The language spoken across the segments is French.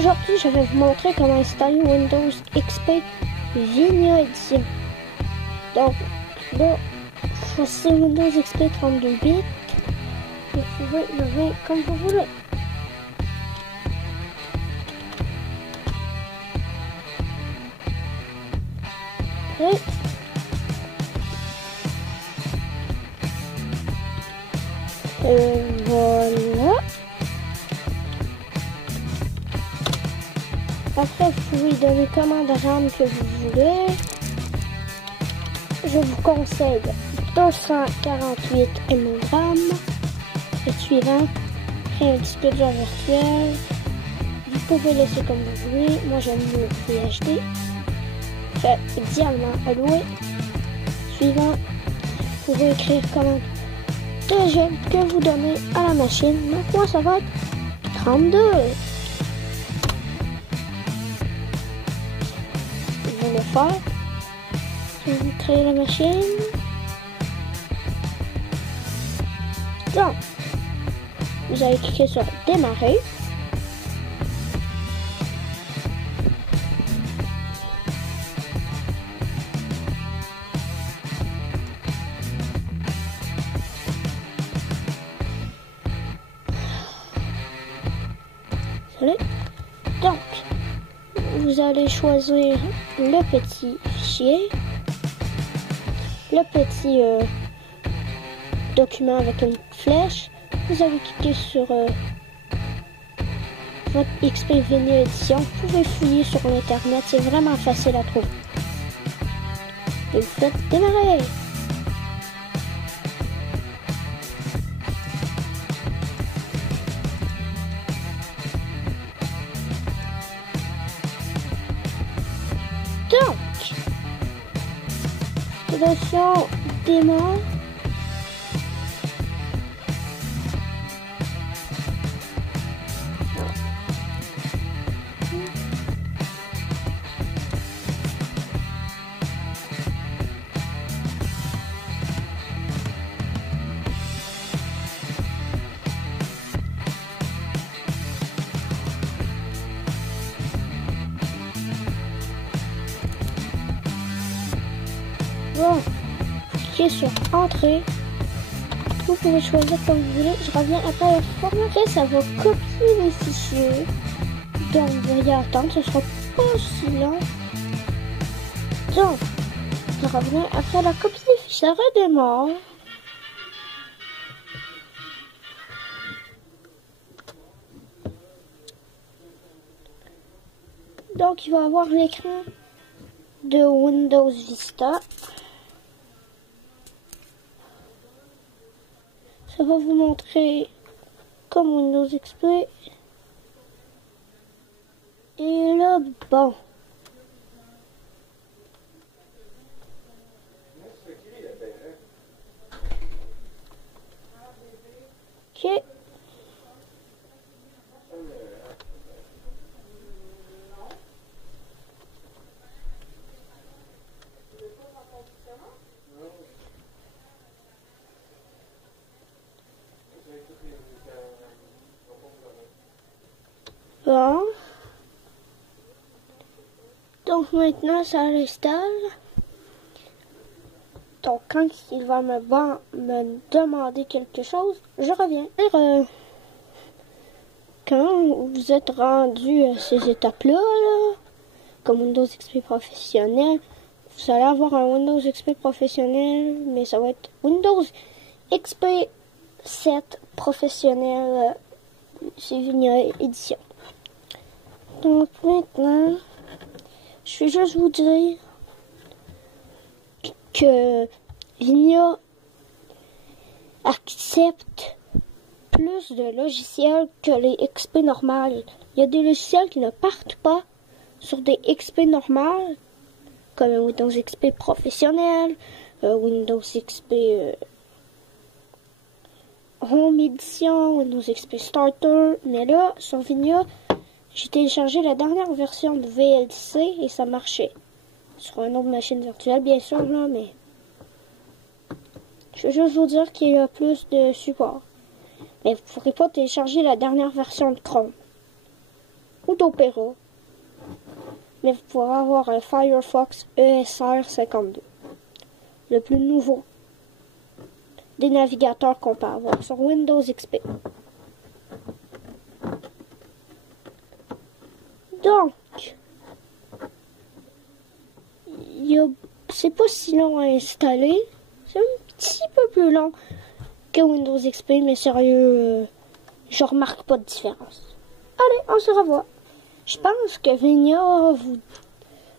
Aujourd'hui, je vais vous montrer comment installer Windows XP Vinia Edition. Donc là, choisissez Windows XP 32 bits. Vous pouvez l'ouvrir comme vous voulez. Et voilà. Après, vous pouvez donner commande RAM que vous voulez. Je vous conseille 248 MB RAM. Le suivant, créer un disque dur virtuel. Vous pouvez laisser comme vous voulez. Moi, j'aime mieux PHD. Fait idéalement alloué. Suivant, vous pouvez écrire commande de gel que vous donnez à la machine. Donc, moi, ça va être 32. Vous le faire. Vous créez la machine. Donc, vous allez cliquer sur démarrer. Donc, vous allez choisir le petit fichier, le petit document avec une flèche. Vous allez cliquer sur votre XP Vinia Edition. Vous pouvez fouiller sur l'internet, c'est vraiment facile à trouver. Et vous faites démarrer. Donc, l'installation démarre. Bon, cliquez sur Entrée. Vous pouvez choisir comme vous voulez. Je reviens après le format. Après, ça va copier les fichiers. Donc, vous allez attendre. Ce sera pas si long. Donc, je reviens après la copie des fichiers. Ça redémarre. Donc, il va avoir l'écran de Windows Vista. Ça va vous montrer comme Windows XP. Et là, bon. Ok. Bon. Donc maintenant ça l'installe. Donc quand il va me demander quelque chose, je reviens. Quand vous êtes rendu à ces étapes-là, comme Windows XP professionnel, vous allez avoir un Windows XP professionnel, mais ça va être Windows XP 7 professionnel, c'est Vinia Edition. Donc maintenant, je vais juste vous dire que Vinia accepte plus de logiciels que les XP normales. Il y a des logiciels qui ne partent pas sur des XP normales, comme Windows XP professionnel, Windows XP Home Edition, Windows XP Starter. Mais là, sur Vinia, j'ai téléchargé la dernière version de VLC et ça marchait. Sur une autre machine virtuelle, bien sûr, là, mais je veux juste vous dire qu'il y a plus de support. Mais vous ne pourrez pas télécharger la dernière version de Chrome. ou d'Opera. Mais vous pourrez avoir un Firefox ESR 52, le plus nouveau des navigateurs qu'on peut avoir sur Windows XP. Donc, c'est pas si long à installer. C'est un petit peu plus long que Windows XP, mais sérieux, je remarque pas de différence. Allez, on se revoit. Je pense que Vinia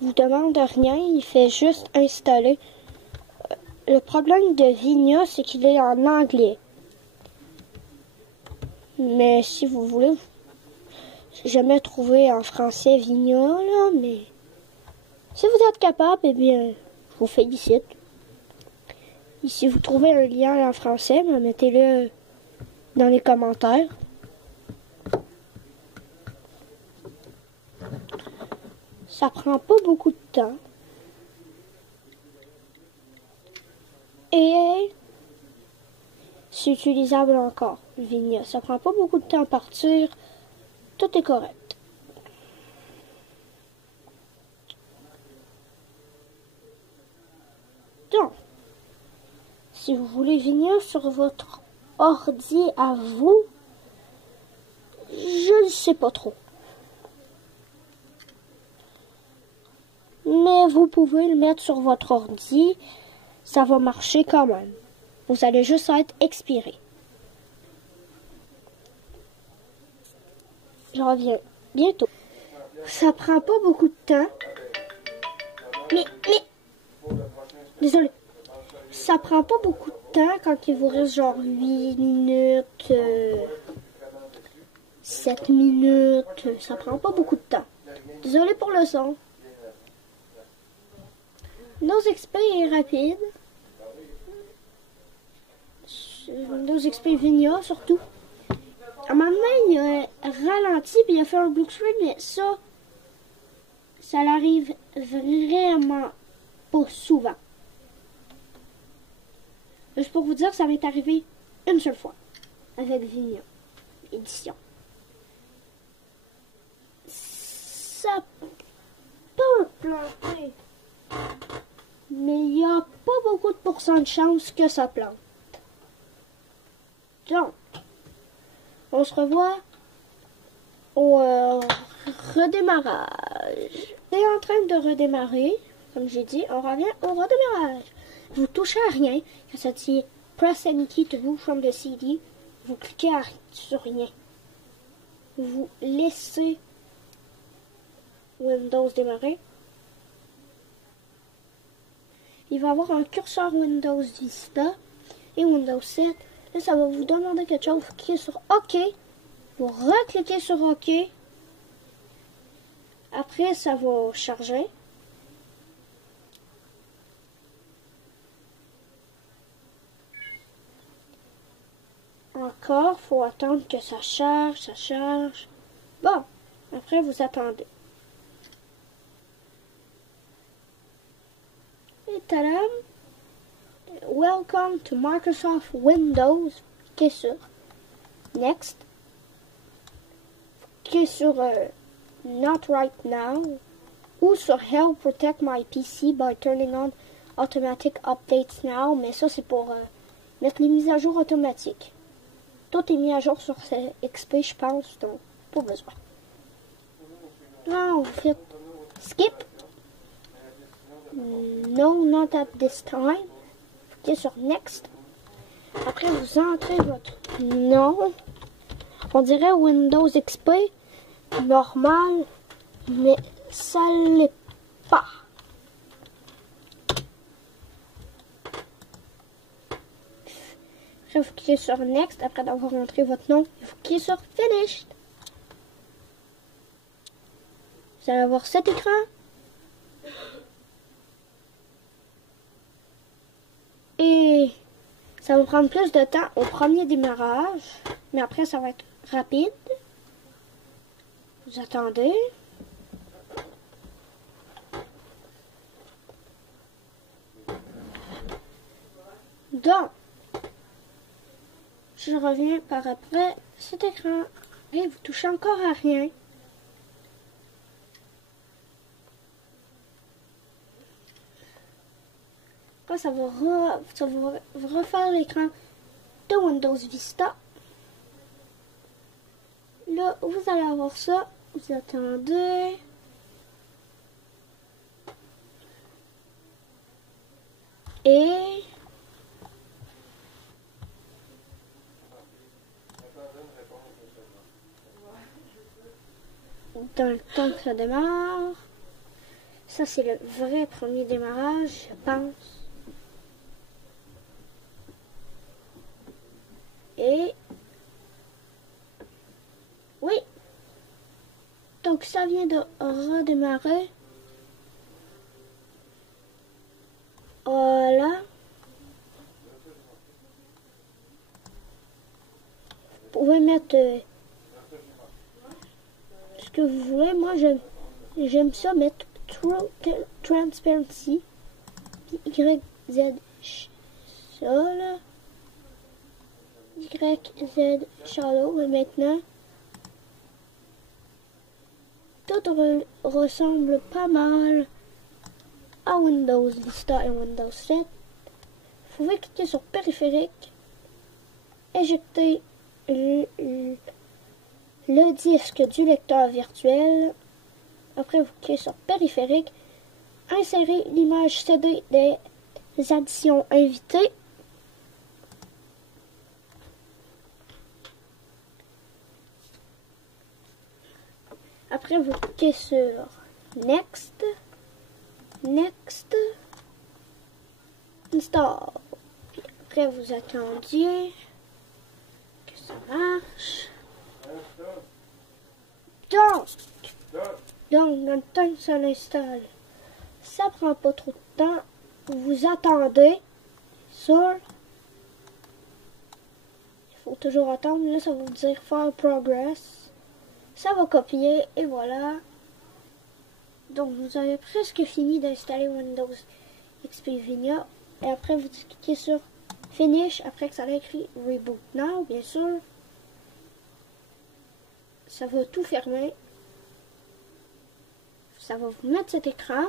vous demande rien, il fait juste installer. Le problème de Vinia, c'est qu'il est en anglais. Mais si vous voulez, j'ai jamais trouvé en français Vinia, là, mais si vous êtes capable, eh bien, je vous félicite. Et si vous trouvez un lien en français, mettez-le dans les commentaires. Ça prend pas beaucoup de temps. Et c'est utilisable encore, Vinia. Ça prend pas beaucoup de temps à partir. Tout est correct. Donc, si vous voulez Vinia sur votre ordi à vous, je ne sais pas trop. Mais vous pouvez le mettre sur votre ordi, ça va marcher quand même. Vous allez juste être expiré. Je reviens bientôt. Ça prend pas beaucoup de temps. Mais, désolé. Ça prend pas beaucoup de temps quand il vous reste genre 8 minutes, 7 minutes. Ça prend pas beaucoup de temps. Désolé pour le son. Windows XP est rapide. Windows XP Vinia surtout. À un moment donné, il a ralenti puis il a fait un blue screen, mais ça l'arrive vraiment pas souvent. Juste pour vous dire, ça m'est arrivé une seule fois avec Vinia édition. Ça peut planter, mais il n'y a pas beaucoup de pourcents de chance que ça plante. Donc, on se revoit au redémarrage. C'est en train de redémarrer. Comme j'ai dit, on revient au redémarrage. Vous touchez à rien. Quand ça dit Press any key to move from the CD, vous cliquez sur rien. Vous laissez Windows démarrer. Il va y avoir un curseur Windows Vista et Windows 7. Là, ça va vous demander quelque chose. Vous cliquez sur OK. Vous recliquez sur OK. Après, ça va charger. Encore, il faut attendre que ça charge, ça charge. Bon, après, vous attendez. Et tadam! Welcome to Microsoft Windows. Cliquez sur Next. Cliquez sur Not Right Now. Ou sur Help Protect My PC by turning on Automatic Updates Now. Mais ça, c'est pour mettre les mises à jour automatiques. Tout est mis à jour sur XP, je pense, donc pas besoin. Là, vous faites Skip. No, not at this time. Cliquez sur Next. Après, vous entrez votre nom. On dirait Windows XP normal, mais ça ne l'est pas. Après, vous cliquez sur Next. Après d'avoir entré votre nom, vous cliquez sur Finished. Vous allez avoir cet écran. Et ça va prendre plus de temps au premier démarrage, mais après ça va être rapide. Vous attendez. Donc, je reviens par après cet écran et vous touchez encore à rien. Après, ça va refaire l'écran de Windows Vista. Là, vous allez avoir ça. Vous attendez. Et dans le temps que ça démarre, ça c'est le vrai premier démarrage, je pense. Et oui, donc ça vient de redémarrer. Voilà. Vous pouvez mettre ce que vous voulez. Moi, j'aime ça mettre True Transparency. YZ ça là. YZ Shallow. Et maintenant, tout ressemble pas mal à Windows Vista et Windows 7. Vous pouvez cliquer sur périphérique, éjecter le disque du lecteur virtuel. Après, vous cliquez sur périphérique, insérer l'image CD des additions invitées. Après, vous cliquez sur Next. Next. Install. Puis après, vous attendiez que ça marche. Donc, dans le temps que ça l'installe, ça prend pas trop de temps. Vous attendez sur. Il faut toujours attendre. Là, ça va vous dire File Progress. Ça va copier et voilà. Donc, vous avez presque fini d'installer Windows XP Vinia. Et après, vous cliquez sur Finish. Après que ça a écrit Reboot Now, bien sûr. Ça va tout fermer. Ça va vous mettre cet écran.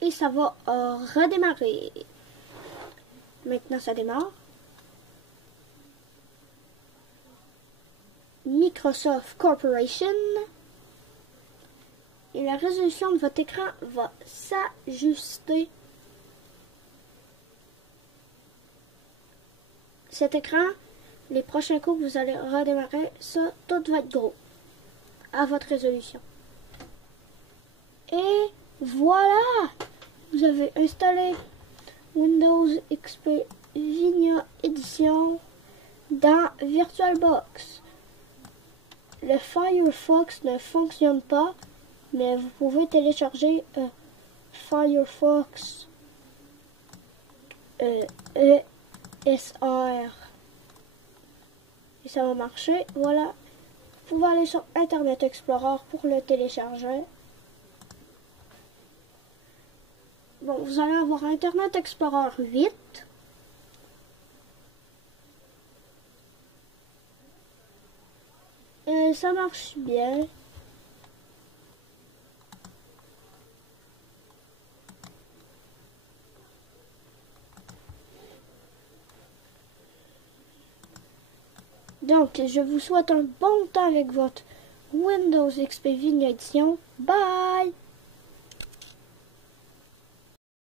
Et ça va redémarrer. Maintenant, ça démarre. Microsoft Corporation. Et la résolution de votre écran va s'ajuster. Cet écran, les prochains coups que vous allez redémarrer, ça, tout va être gros à votre résolution. Et voilà, vous avez installé Windows XP Vinia Edition dans VirtualBox. Le Firefox ne fonctionne pas, mais vous pouvez télécharger Firefox ESR et ça va marcher. Voilà, vous pouvez aller sur Internet Explorer pour le télécharger. Bon, vous allez avoir Internet Explorer 8. Et ça marche bien. Donc, je vous souhaite un bon temps avec votre Windows XP Vinia Edition. Bye!